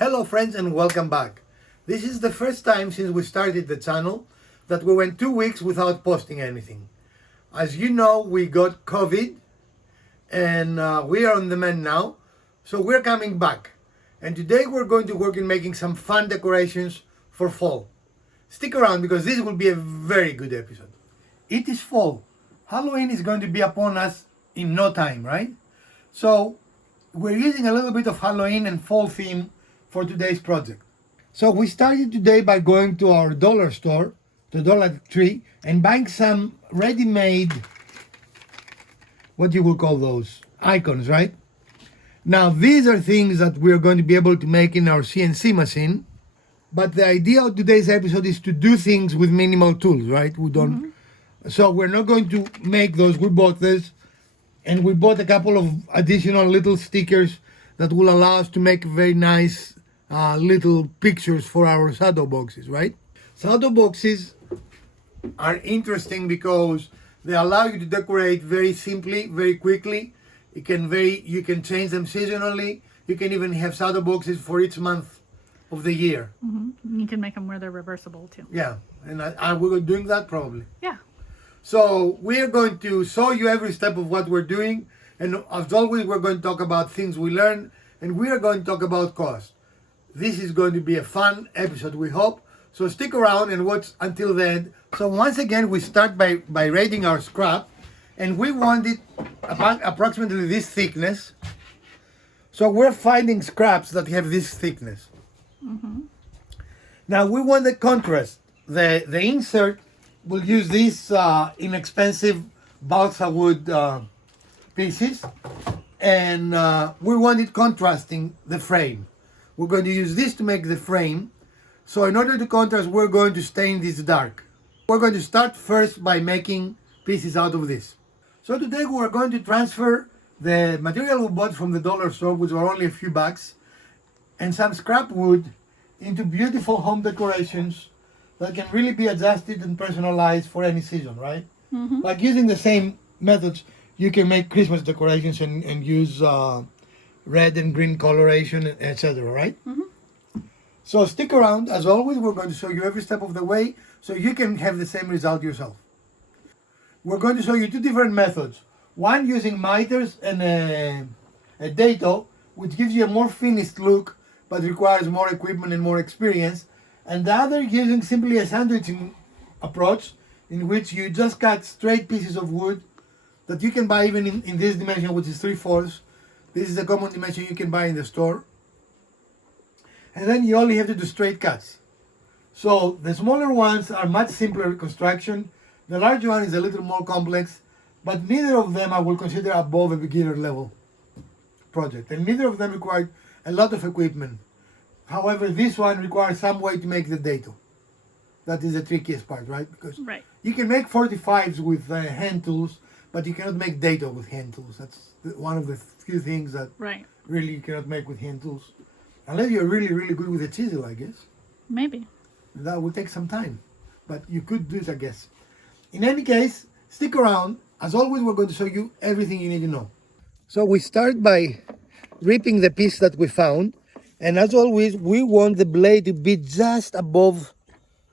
Hello friends and welcome back. This is the first time since we started the channel that we went 2 weeks without posting anything. As you know, we got COVID and we are on the mend now, so we're coming back. And today we're going to work in making some fun decorations for fall. Stick around because this will be a very good episode. It is fall. Halloween is going to be upon us in no time, right? So we're using a little bit of Halloween and fall theme for today's project. So we started today by going to our dollar store, the Dollar Tree, and buying some ready-made, what you will call those, icons, right? Now these are things that we're going to be able to make in our CNC machine, but the idea of today's episode is to do things with minimal tools, right? We don't, so we're not going to make those. We bought this, and we bought a couple of additional little stickers that will allow us to make very nice little pictures for our shadow boxes, right? Shadow boxes are interesting because they allow you to decorate very simply, very quickly. You can change them seasonally. You can even have shadow boxes for each month of the year. You can make them where they're reversible too. Yeah, and we're doing that probably. Yeah. So we're going to show you every step of what we're doing, and as always we're going to talk about things we learned, and we are going to talk about cost. This is going to be a fun episode, we hope. So stick around and watch until the end. So once again we start by rating our scrap, and we want it about approximately this thickness. So we're finding scraps that have this thickness. Now we want the contrast. The insert will use these inexpensive balsa wood pieces, and we want it contrasting the frame. We're going to use this to make the frame. So in order to contrast, we're going to stain this dark. We're going to start first by making pieces out of this. So today we're going to transfer the material we bought from the dollar store, which were only a few bucks, and some scrap wood into beautiful home decorations that can really be adjusted and personalized for any season, right? Like using the same methods, you can make Christmas decorations and use red and green coloration, etc., right? So stick around. As always, we're going to show you every step of the way so you can have the same result yourself. We're going to show you two different methods. One using miters and a dado, which gives you a more finished look but requires more equipment and more experience. And the other using simply a sandwiching approach, in which you just cut straight pieces of wood that you can buy even in this dimension, which is 3/4. This is a common dimension you can buy in the store. And then you only have to do straight cuts. So the smaller ones are much simpler construction. The larger one is a little more complex, but neither of them I will consider above a beginner level project. And neither of them require a lot of equipment. However, this one requires some way to make the dado. That is the trickiest part, right? Because you can make 45s with hand tools, but you cannot make dado with hand tools. That's one of the few things that really you cannot make with hand tools. Unless you're really, really good with a chisel, I guess. Maybe. That will take some time, but you could do it, I guess. In any case, stick around. As always, we're going to show you everything you need to know. So we start by ripping the piece that we found. And as always, we want the blade to be just above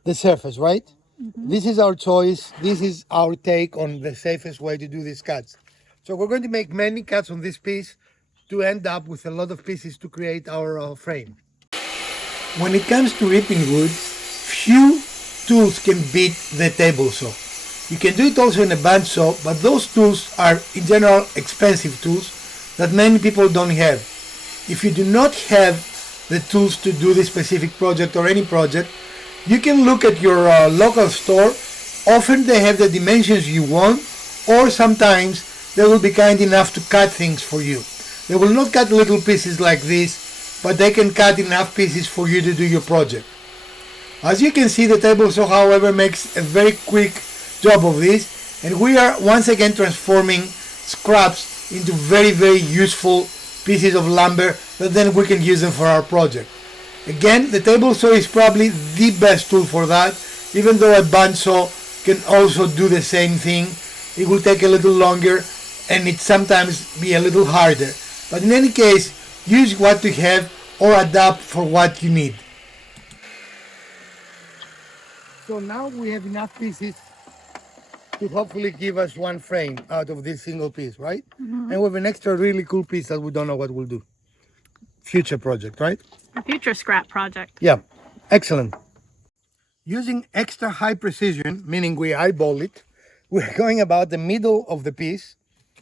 the surface, right? This is our choice. This is our take on the safest way to do these cuts. So we're going to make many cuts on this piece to end up with a lot of pieces to create our frame. When it comes to ripping wood, few tools can beat the table saw. You can do it also in a bandsaw, but those tools are in general expensive tools that many people don't have. If you do not have the tools to do this specific project or any project, you can look at your local store. Often they have the dimensions you want, or sometimes they will be kind enough to cut things for you. They will not cut little pieces like this, but they can cut enough pieces for you to do your project. As you can see, the table saw, however, makes a very quick job of this, and we are once again transforming scraps into very, very useful pieces of lumber that then we can use them for our project. Again, the table saw is probably the best tool for that, even though a bandsaw can also do the same thing. It will take a little longer and it sometimes be a little harder. But in any case, use what you have or adapt for what you need. So now we have enough pieces to hopefully give us one frame out of this single piece, right? Mm-hmm. And we have an extra really cool piece that we don't know what we'll do. Future project, right? A future scrap project. Yeah, excellent. Using extra high precision, meaning we eyeball it, we're going about the middle of the piece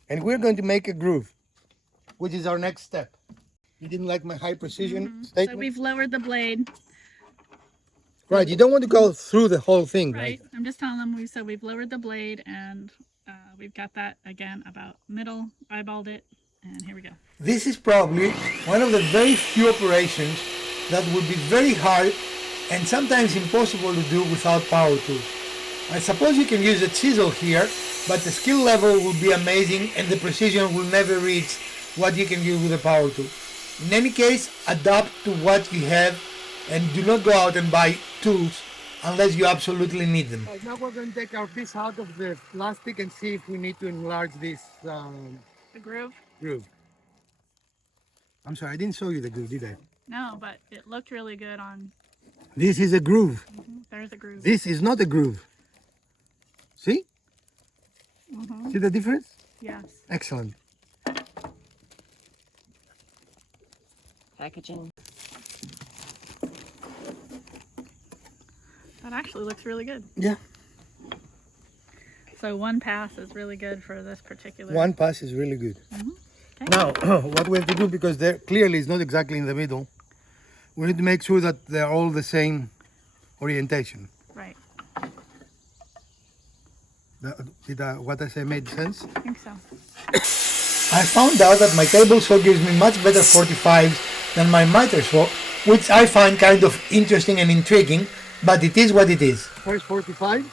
and we're going to make a groove, which is our next step. You didn't like my high precision statement? So we've lowered the blade. Right, you don't want to go through the whole thing, Right. I'm just telling them we've lowered the blade and we've got that again about middle, eyeballed it, and here we go. This is probably one of the very few operations that would be very hard and sometimes impossible to do without power tools. I suppose you can use a chisel here, but the skill level will be amazing and the precision will never reach what you can do with a power tool. In any case, adapt to what you have and do not go out and buy tools unless you absolutely need them. Right, now we're going to take our piece out of the plastic and see if we need to enlarge this The groove? groove. I'm sorry, I didn't show you the groove, did I? No, but it looked really good on. This is a groove. There's a groove. This is not a groove. See? See the difference? Yes. Excellent. Packaging. That actually looks really good. Yeah. So one pass is really good for this particular. One pass is really good. Okay. Now, what we have to do, because there clearly is not exactly in the middle, we need to make sure that they're all the same orientation. Right. Did what I say made sense? I think so. I found out that my table saw gives me much better 45s than my miter saw, which I find kind of interesting and intriguing, but it is what it is. First 45.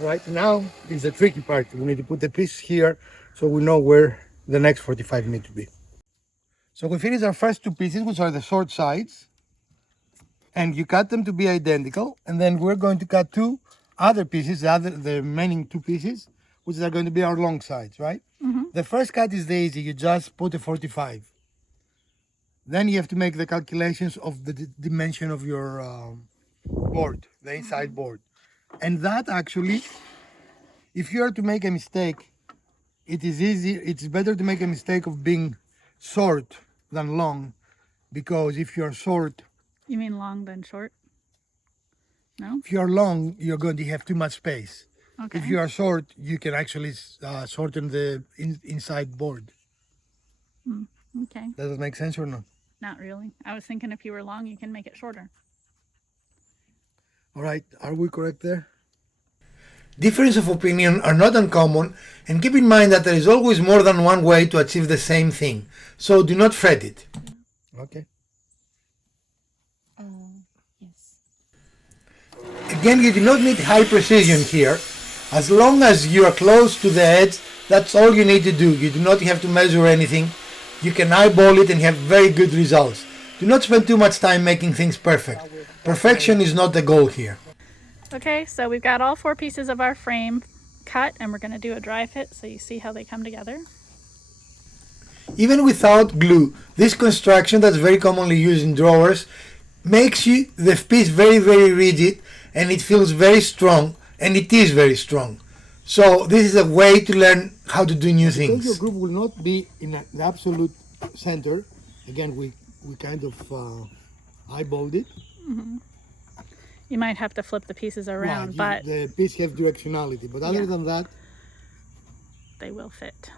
Right now is the tricky part. We need to put the piece here so we know where the next 45 need to be. So we finished our first two pieces, which are the short sides, and you cut them to be identical, and then we're going to cut two other pieces, the remaining two pieces, which are going to be our long sides, right? The first cut is the easy. You just put a 45. Then you have to make the calculations of the dimension of your board, the inside board. And that actually, if you are to make a mistake, it is easy. It's better to make a mistake of being short than long, because if you're short, You mean long than short? No? if you're long, you're going to have too much space. Okay. If you are short, you can actually shorten the inside board. Okay. Does that make sense or not? Not really. I was thinking if you were long, you can make it shorter. All right, are we correct there? Difference of opinion are not uncommon, and keep in mind that there is always more than one way to achieve the same thing, so do not fret it. Okay. Yes. Again, you do not need high precision here. As long as you are close to the edge, that's all you need to do. You do not have to measure anything. You can eyeball it and have very good results. Do not spend too much time making things perfect. Perfection is not the goal here. Okay, so we've got all four pieces of our frame cut, and we're going to do a dry fit so you see how they come together. Even without glue, this construction that's very commonly used in drawers makes the piece very, very rigid, and it feels very strong, and it is very strong. So this is a way to learn how to do new things. Because your groove will not be in the absolute center. Again, we kind of eyeballed it. You might have to flip the pieces around, but the piece has directionality. But other than that, they will fit.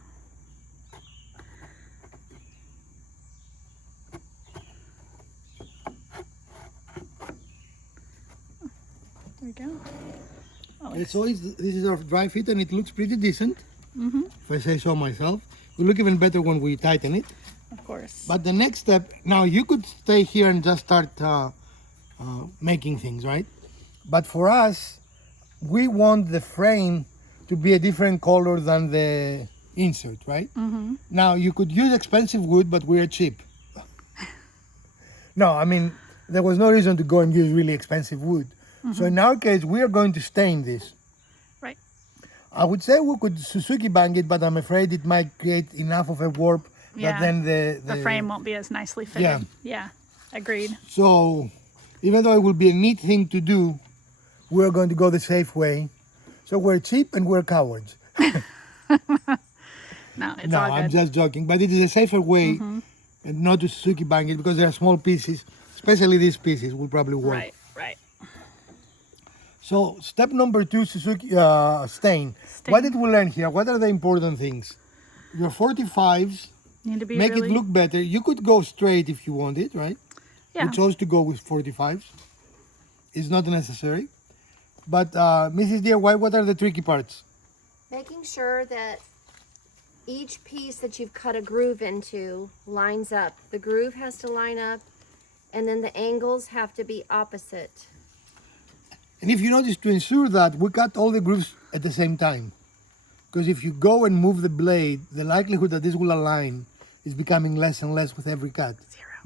There we go. Oh, this is our dry fit, and it looks pretty decent. If I say so myself. It will look even better when we tighten it. of course. But the next step, now you could stay here and just start making things, right? But for us, we want the frame to be a different color than the insert, right? Now you could use expensive wood, but we're cheap. No, I mean, there was no reason to go and use really expensive wood. So in our case, we are going to stain this. Right. I would say we could Suzuki bang it, but I'm afraid it might create enough of a warp Yeah. But then the frame won't be as nicely fitted. Yeah. Yeah. Agreed. So even though it will be a neat thing to do, we're going to go the safe way. So we're cheap and we're cowards. No, it's No, all good. I'm just joking. But it is a safer way and not to Suzuki bang it because they are small pieces, especially these pieces will probably work. Right, right. So step number 2, Suzuki stain. What did we learn here? What are the important things? Your 45s Need to be make really... it look better. You could go straight if you wanted, right? Yeah. We chose to go with 45s. It's not necessary. But Mrs. Dear, what are the tricky parts? Making sure that each piece that you've cut a groove into lines up. The groove has to line up, and then the angles have to be opposite. And if you notice, to ensure that, we cut all the grooves at the same time. Because if you go and move the blade, the likelihood that this will align is becoming less and less with every cut.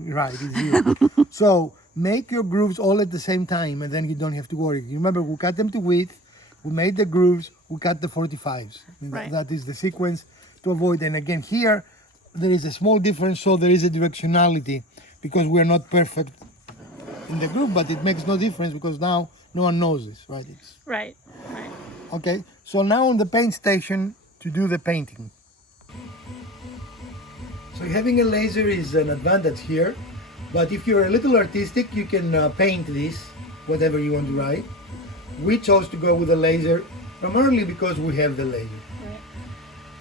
0. Right, it's 0. So make your grooves all at the same time, and then you don't have to worry. You remember, we cut them to width, we made the grooves, we cut the 45s. Right. That is the sequence to avoid. And again, here, there is a small difference, so there is a directionality, because we're not perfect in the groove, but it makes no difference because now no one knows this, right? Right, right. Okay, so now on the paint station to do the painting. So having a laser is an advantage here, but if you're a little artistic, you can paint this, whatever you want to write. We chose to go with a laser primarily because we have the laser. Right.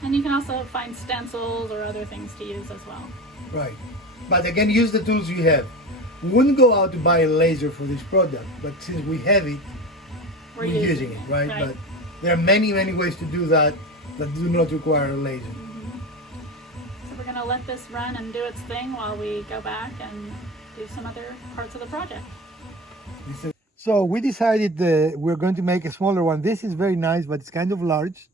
And you can also find stencils or other things to use as well. Right, but again, use the tools you have. We wouldn't go out to buy a laser for this product, but since we have it, we're using it, right? But there are many ways to do that do not require a laser. So we're going to let this run and do its thing while we go back and do some other parts of the project. So we decided we're going to make a smaller one. This is very nice, but it's kind of large.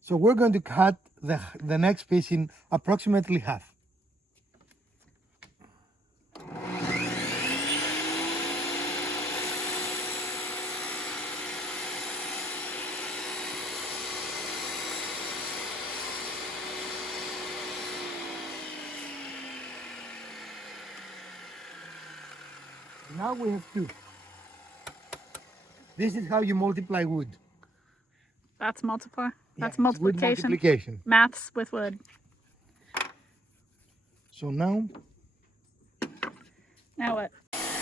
So we're going to cut the next piece in approximately half. Now we have 2. This is how you multiply wood. That's multiply. That's Yeah, it's wood multiplication. multiplication. Maths with wood. So now, Now what?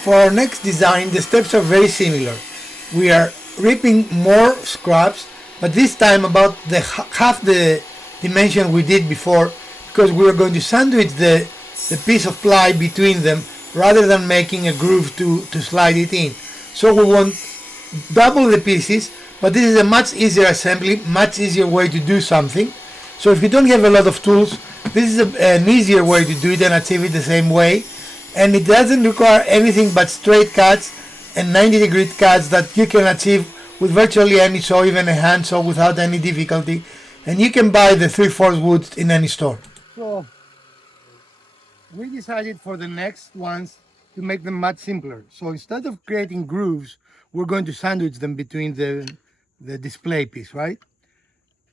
for our next design, the steps are very similar. We are ripping more scraps, but this time about half the dimension we did before, because we are going to sandwich the piece of ply between them rather than making a groove to slide it in. So we want double the pieces, but this is a much easier assembly, much easier way to do something. So if you don't have a lot of tools, this is an easier way to do it and achieve it the same way. And it doesn't require anything but straight cuts and 90-degree cuts that you can achieve with virtually any saw, even a hand saw, without any difficulty. And you can buy the 3/4 wood in any store. So we decided for the next ones to make them much simpler. So instead of creating grooves, we're going to sandwich them between the display piece, right?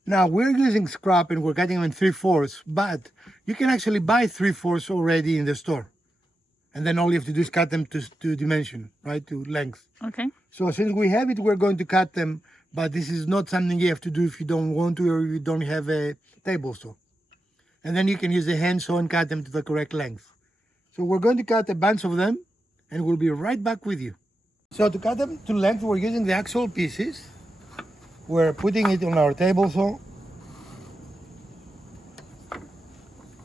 Now we're using scrap and we're cutting them in 3/4, but you can actually buy 3/4 already in the store. And then all you have to do is cut them to dimension, right, to length. Okay. So since we have it, we're going to cut them, but this is not something you have to do if you don't want to or you don't have a table saw. And then you can use a hand saw and cut them to the correct length. So we're going to cut a bunch of them and we'll be right back with you. So to cut them to length, we're using the actual pieces. We're putting it on our table saw.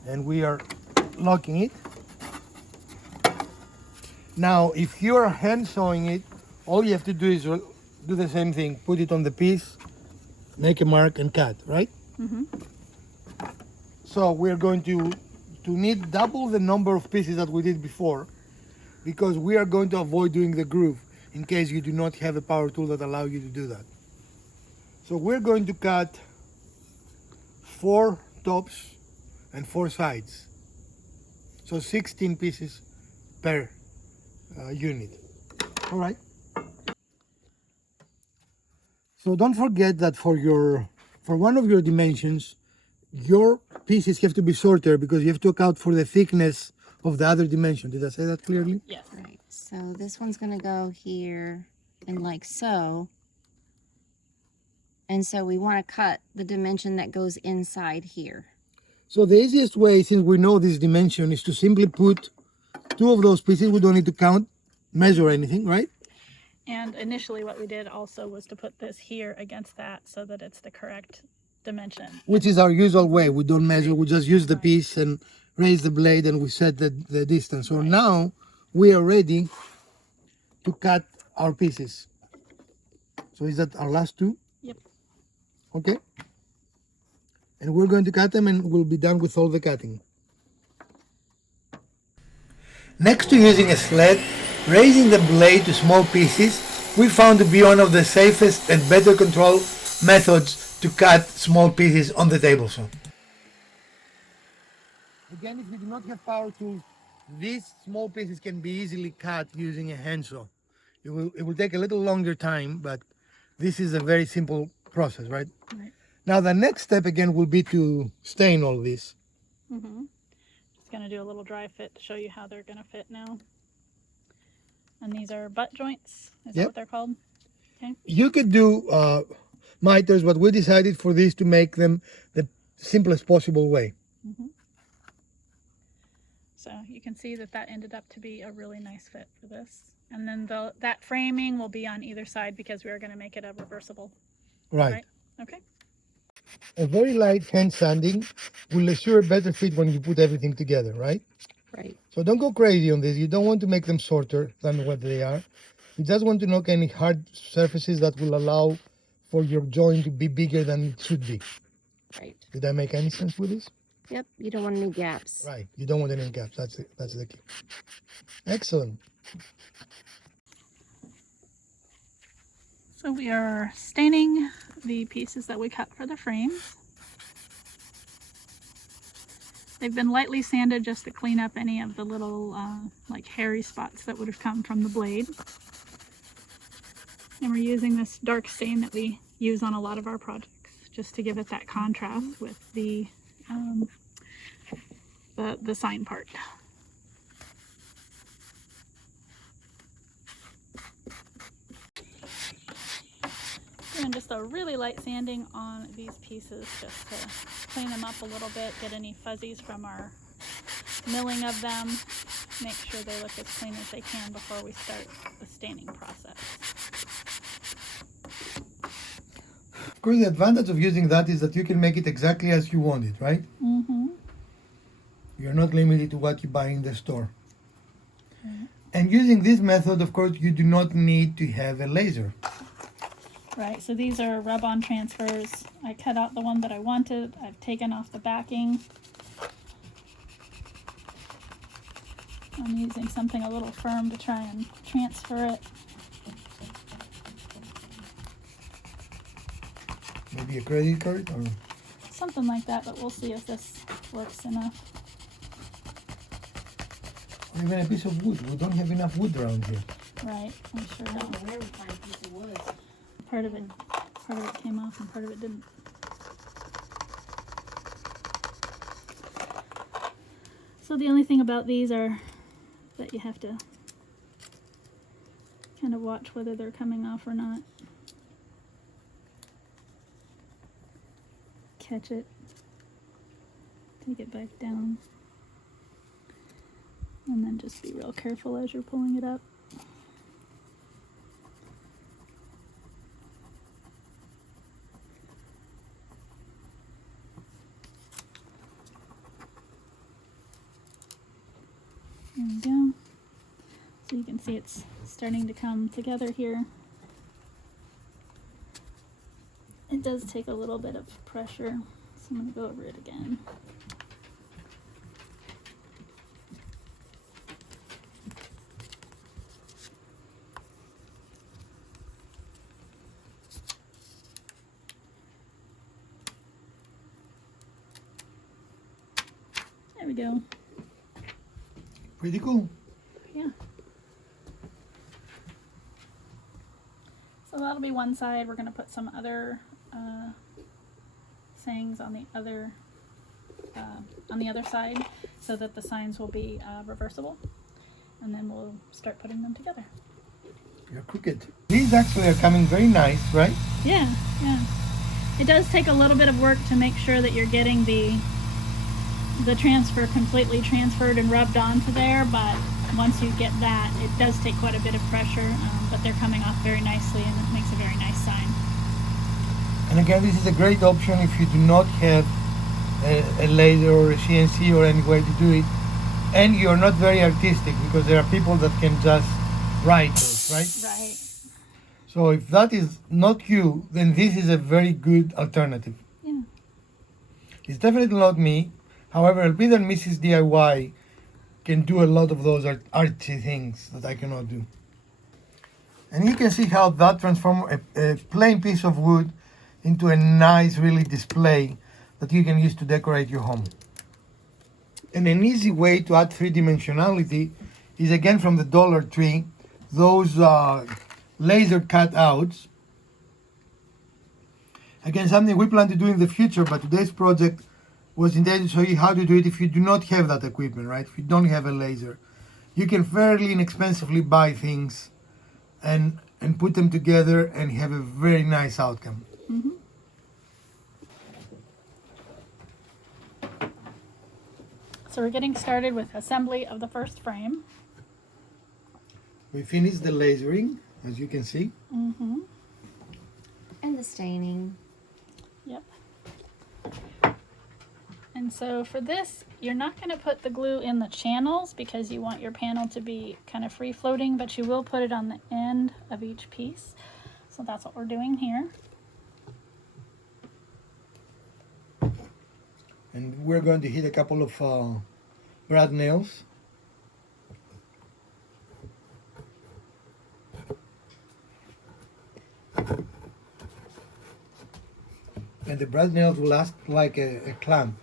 And we are locking it. Now, if you're hand sawing it, all you have to do is do the same thing. Put it on the piece, make a mark and cut, right? Mm-hmm. So we're going to need double the number of pieces that we did before, because we are going to avoid doing the groove in case you do not have a power tool that allows you to do that. So we're going to cut 4 tops and 4 sides. So 16 pieces per unit. All right. So don't forget that for one of your dimensions, your pieces have to be shorter because you have to account for the thickness of the other dimension. Did I say that clearly? Yes. Right. So this one's gonna go here and like so. And so we want to cut the dimension that goes inside here. So the easiest way, since we know this dimension, is to simply put two of those pieces. We don't need to count, measure anything, right? And initially what we did also was to put this here against that so that it's the correct dimension. Which is our usual way. We don't measure, we just use the piece and raise the blade and we set the distance. So now we are ready to cut our pieces. So is that our last two? Yep. Okay. And we're going to cut them and we'll be done with all the cutting. Next to using a sled, raising the blade to small pieces, we found to be one of the safest and better controlled methods to cut small pieces on the table saw. Again, if you do not have power tools, these small pieces can be easily cut using a handsaw. It will take a little longer time, but this is a very simple process, right? Right. Now the next step again will be to stain all this. Mm-hmm. Just going to do a little dry fit to show you how they're going to fit now. And these are butt joints. Is that what they're called? Okay. You could do miters, but we decided for this to make them the simplest possible way. Mm-hmm. So you can see that that ended up to be a really nice fit for this. And then that framing will be on either side because we are going to make it a reversible. Right. Okay. A very light hand sanding will assure a better fit when you put everything together, right? Right. So don't go crazy on this. You don't want to make them shorter than what they are. You just want to knock any hard surfaces that will allow for your joint to be bigger than it should be. Right. Did that make any sense with this? Yep. You don't want any gaps. Right. You don't want any gaps. That's the key. Excellent. So we are staining the pieces that we cut for the frames. They've been lightly sanded just to clean up any of the little like hairy spots that would have come from the blade. And we're using this dark stain that we use on a lot of our projects just to give it that contrast with the sign part. Doing just a really light sanding on these pieces just to clean them up a little bit, get any fuzzies from our milling of them, make sure they look as clean as they can before we start the staining process. Of course, the advantage of using that is that you can make it exactly as you want it, right? Mm-hmm. You're not limited to what you buy in the store. Mm-hmm. And using this method, of course, you do not need to have a laser. Right, so these are rub-on transfers. I cut out the one that I wanted. I've taken off the backing. I'm using something a little firm to try and transfer it. Maybe a credit card or Something like that, but we'll see if this works enough. even a piece of wood. We don't have enough wood around here. Right, I'm sure not. Where we find a piece of wood. Part of it came off and part of it didn't. So the only thing about these are that you have to kind of watch whether they're coming off or not. Catch it, take it back down, and then just be real careful as you're pulling it up. There we go. So you can see it's starting to come together here. It does take a little bit of pressure, so I'm going to go over it again. There we go. Pretty cool. Yeah. So that'll be one side. We're going to put some other sayings on the other on the other side so that the signs will be reversible. And then we'll start putting them together. You're crooked. These actually are coming very nice, right? Yeah, yeah. It does take a little bit of work to make sure that you're getting the transfer completely transferred and rubbed onto there, but once you get that, it does take quite a bit of pressure, but they're coming off very nicely and it makes a very nice sign. And again, this is a great option if you do not have a laser or a CNC or any way to do it, and you're not very artistic, because there are people that can just write those, right? Right. So if that is not you, then this is a very good alternative. Yeah. It's definitely not me. However, Elpida and Mrs. DIY can do a lot of those artsy things that I cannot do. And you can see how that transforms a plain piece of wood into a nice, really display that you can use to decorate your home. And an easy way to add three-dimensionality is again from the Dollar Tree, those laser cutouts. Again, something we plan to do in the future, but today's project was intended to show you how to do it if you do not have that equipment, right? If you don't have a laser. You can fairly inexpensively buy things and put them together and have a very nice outcome. Mm-hmm. So we're getting started with assembly of the first frame. We finished the lasering, as you can see. Mm-hmm. And the staining. Yep. And so for this, you're not going to put the glue in the channels because you want your panel to be kind of free floating, but you will put it on the end of each piece. So that's what we're doing here. And we're going to hit a couple of brad nails. And the brad nails will act like a clamp.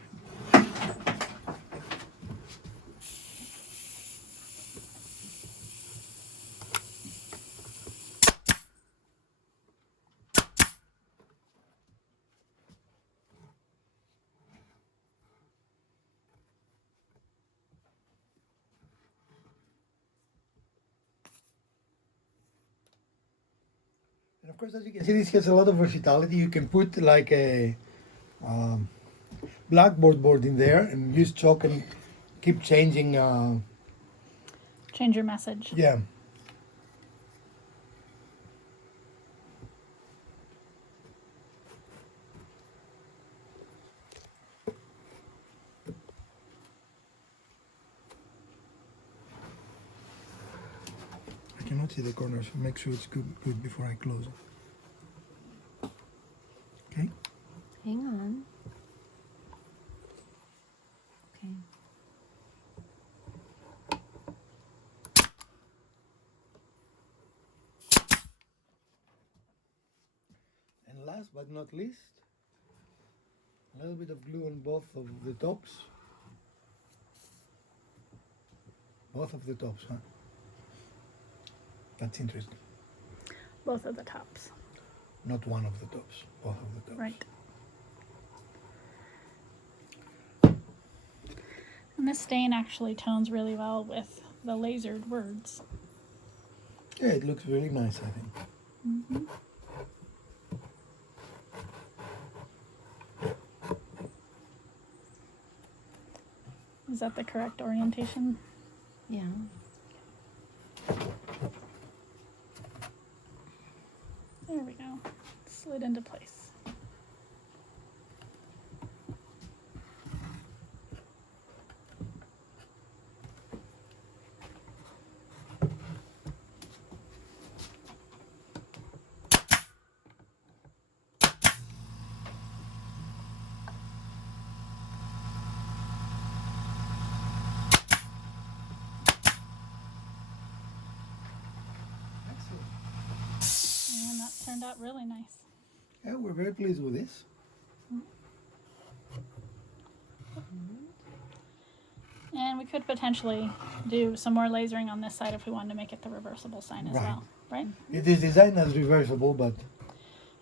And of course, as you can see, this has a lot of versatility. You can put like a blackboard board in there and use chalk and keep changing. Change your message. Yeah. I cannot see the corners, so make sure it's good before I close it. Okay. Hang on. Okay. And last but not least, a little bit of glue on both of the tops. Both of the tops, huh? That's interesting. Both of the tops. Not one of the tops, both of the tops. Right. And this stain actually tones really well with the lasered words. Yeah, it looks really nice, I think. Mm-hmm. Is that the correct orientation? Yeah. There we go. Slid into place. And that turned out really nice. Yeah, we're very pleased with this. And we could potentially do some more lasering on this side if we wanted to make it the reversible sign as Right. well, right? It is designed as reversible, but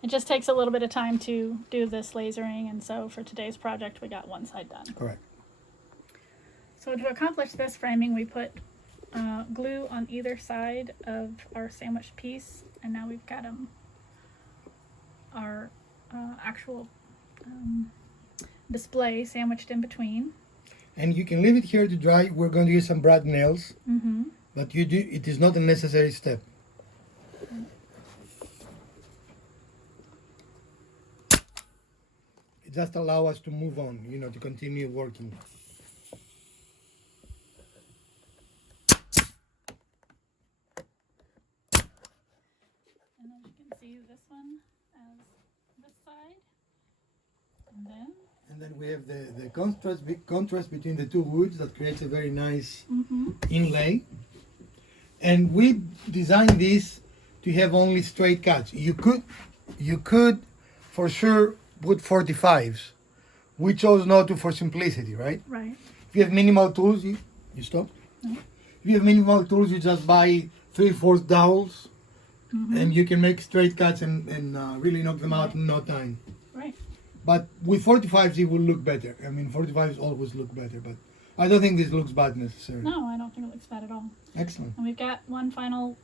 It just takes a little bit of time to do this lasering, and so for today's project we got one side done. Correct. So to accomplish this framing, we put glue on either side of our sandwich piece, and now we've got our actual display sandwiched in between. And you can leave it here to dry. We're going to use some brad nails, but it is not a necessary step. It just allows us to move on, to continue working. And as you can see, this one as this side, and then we have the contrast between the two woods that creates a very nice inlay. And we designed this to have only straight cuts. You could for sure put 45s. We chose not to for simplicity, right? Right. If you have minimal tools, you stop. No. If you have minimal tools, you just buy 3/4 dowels, and you can make straight cuts and really knock them out in no time. Right. But with 45s, it will look better. I mean, 45s always look better, but I don't think this looks bad necessarily. No, I don't think it looks bad at all. Excellent. And we've got one final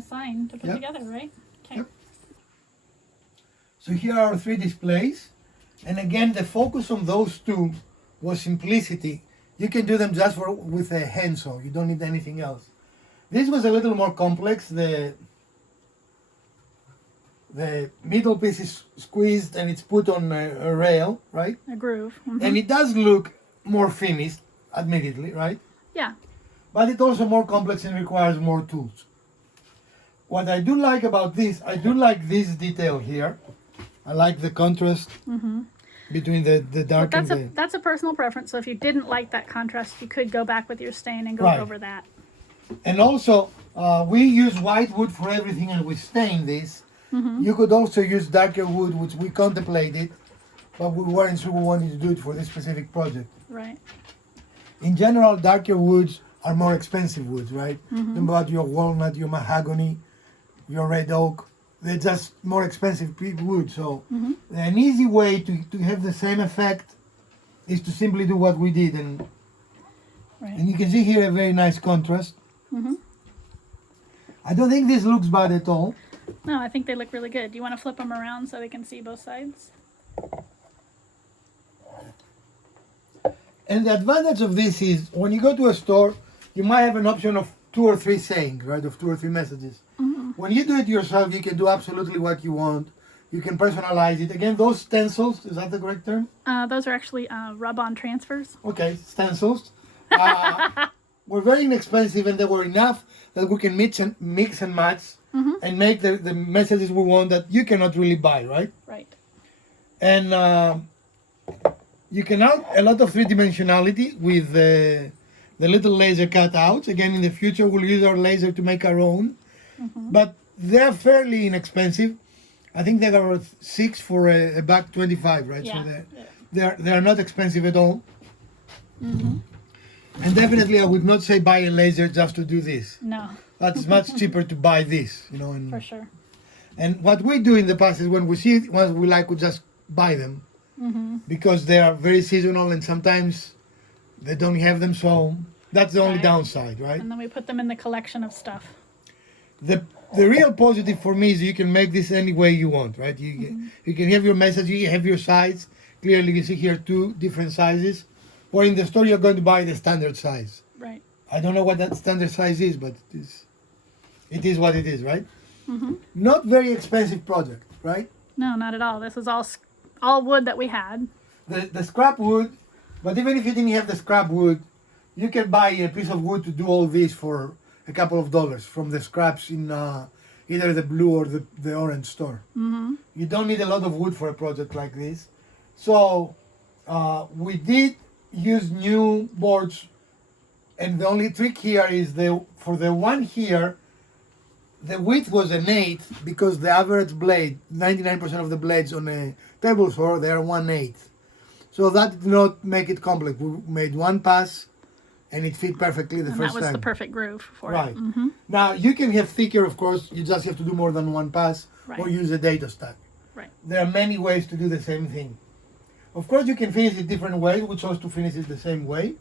sign to put Yep. together, right? Okay. Yep. So here are our 3 displays. And again, the focus on those two was simplicity. You can do them just with a handsaw. You don't need anything else. This was a little more complex. The middle piece is squeezed and it's put on a rail, right? A groove. And it does look more finished, admittedly, right? Yeah. But it's also more complex and requires more tools. What I do like about this, I do like this detail here. I like the contrast between the dark But and the... that's a personal preference. So if you didn't like that contrast, you could go back with your stain and go Right. over that. And also, we use white wood for everything and we stain this. You could also use darker wood, which we contemplated, but we weren't sure we wanted to do it for this specific project. Right. In general, darker woods are more expensive woods, right? Think about your walnut, your mahogany, your red oak. They're just more expensive wood. So an easy way to have the same effect is to simply do what we did. And you can see here a very nice contrast. I don't think this looks bad at all. No, I think they look really good. Do you want to flip them around so they can see both sides? And the advantage of this is when you go to a store, you might have an option of 2 or 3 sayings, right? Of 2 or 3 messages. When you do it yourself, you can do absolutely what you want. You can personalize it. Again, those stencils, is that the correct term? Those are actually rub-on transfers. Okay, stencils. Were very inexpensive and they were enough that we can mix and match and make the messages we want that you cannot really buy, right? Right. And you can add a lot of 3-dimensionality with the little laser cutouts. Again, in the future, we'll use our laser to make our own. But they're fairly inexpensive. I think they are $6 for a buck 25, right? Yeah. So they're not expensive at all. And definitely, I would not say buy a laser just to do this. No. That's much cheaper to buy this, And, For sure. And what we do in the past is when we see it, ones we like, we just buy them because they are very seasonal and sometimes they don't have them. So that's the only Right. downside, right? And then we put them in the collection of stuff. The real positive for me is you can make this any way you want, right? You can have your message, you have your size. Clearly, you see here 2 different sizes. Or in the store, you're going to buy the standard size. Right. I don't know what that standard size is, but it is what it is, right? Not very expensive project, right? No, not at all. This is all wood that we had. The scrap wood, but even if you didn't have the scrap wood, you can buy a piece of wood to do all this for a couple of dollars from the scraps in either the blue or the orange store. You don't need a lot of wood for a project like this. So we did use new boards, and the only trick here is for the one here, the width was an 8 because the average blade, 99% of the blades on a table saw, they are 1/8. So that did not make it complex. We made one pass and it fit perfectly the And first that was time. the perfect groove for Right. it. Now you can have thicker, of course. You just have to do more than one pass or Right. use a data stack. Right. There are many ways to do the same thing. Of course, you can finish it different ways. We chose to finish it the same way.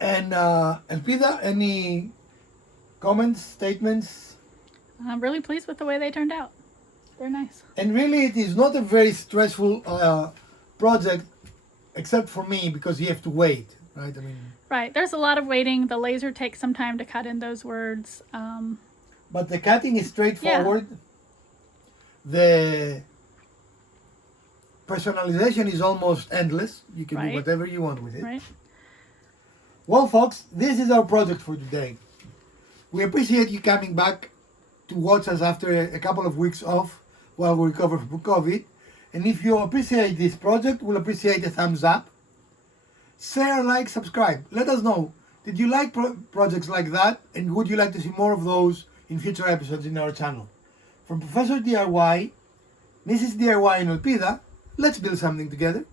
And Elpida, any comments, statements? I'm really pleased with the way they turned out. They're nice. And really, it is not a very stressful project, except for me, because you have to wait, right? I mean, Right. There's a lot of waiting. The laser takes some time to cut in those words. but the cutting is straightforward. The personalization is almost endless. You can Right. do whatever you want with it. Right. Well, folks, this is our project for today. We appreciate you coming back to watch us after a couple of weeks off while we recover from COVID. And if you appreciate this project, we'll appreciate a thumbs up. Share, like, subscribe. Let us know. Did you like projects like that? And would you like to see more of those in future episodes in our channel? From Professor DIY, Mrs. DIY and Elpida, let's build something together.